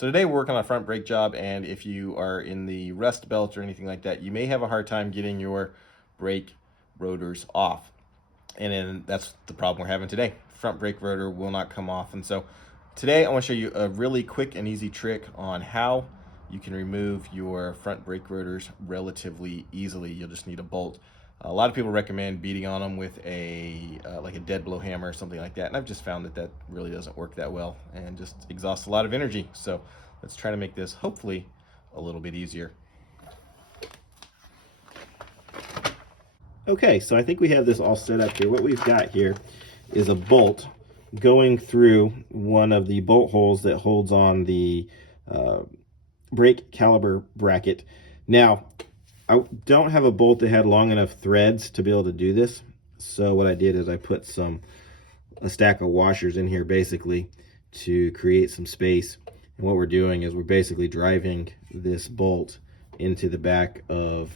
So today we're working on a front brake job, and if you are in the rust belt or anything like that, you may have a hard time getting your brake rotors off. And then that's the problem we're having today. Front brake rotor will not come off. And so today I want to show you a really quick and easy trick on how you can remove your front brake rotors relatively easily. You'll just need a bolt. A lot of people recommend beating on them with like a dead blow hammer or something like that, and I've just found that that really doesn't work that well and just exhausts a lot of energy. So let's try to make this hopefully a little bit easier. Okay, so I think we have this all set up here. What we've got here is a bolt going through one of the bolt holes that holds on the brake caliper bracket. Now, I don't have a bolt that had long enough threads to be able to do this. So what I did is I put a stack of washers in here basically to create some space. And what we're doing is we're basically driving this bolt into the back of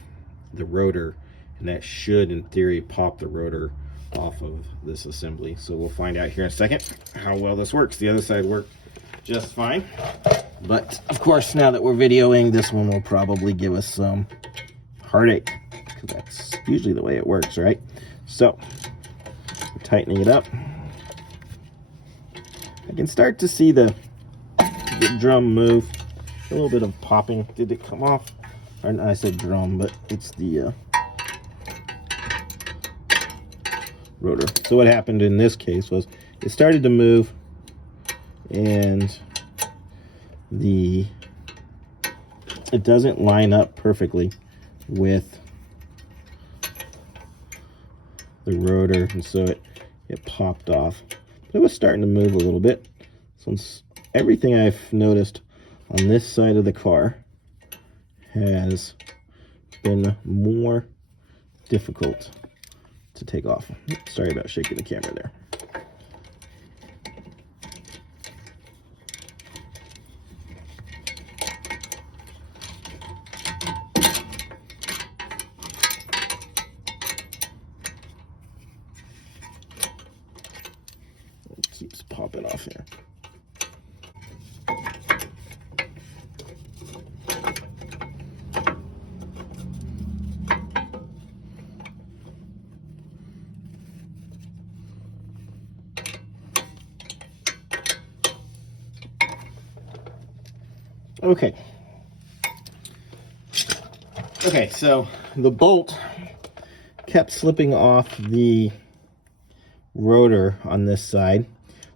the rotor, and that should in theory pop the rotor off of this assembly. So we'll find out here in a second how well this works. The other side worked just fine, but of course now that we're videoing, this one will probably give us some heartache, because that's usually the way it works, right? So we're tightening it up. I can start to see the drum move, a little bit of popping. Did it come off? I said drum, but it's the rotor. So what happened in this case was it started to move, and it doesn't line up perfectly with the rotor, and so it popped off. But it was starting to move a little bit. Since everything I've noticed on this side of the car has been more difficult to take off. Sorry about shaking the camera there. It keeps popping off here. Okay, so the bolt kept slipping off the rotor on this side.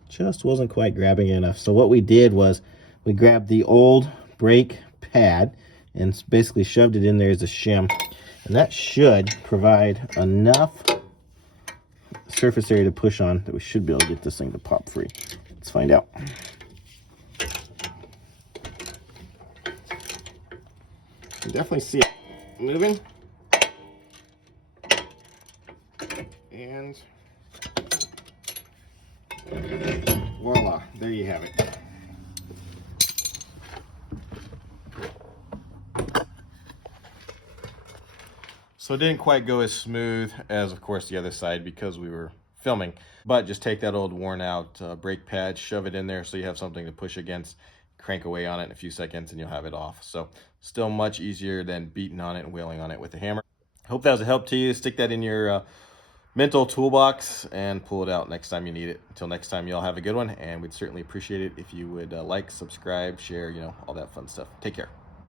Just wasn't quite grabbing it enough. So what we did was we grabbed the old brake pad and basically shoved it in there as a shim. And that should provide enough surface area to push on that we should be able to get this thing to pop free. Let's find out. You definitely see it moving, and voila, there you have it. So it didn't quite go as smooth as, of course, the other side because we were filming, but just take that old worn out brake pad, shove it in there so you have something to push against, crank away on it in a few seconds, and you'll have it off. So still much easier than beating on it and wailing on it with a hammer. Hope that was a help to you. Stick that in your mental toolbox and pull it out next time you need it. Until next time, y'all have a good one, and we'd certainly appreciate it if you would like, subscribe, share, all that fun stuff. Take care.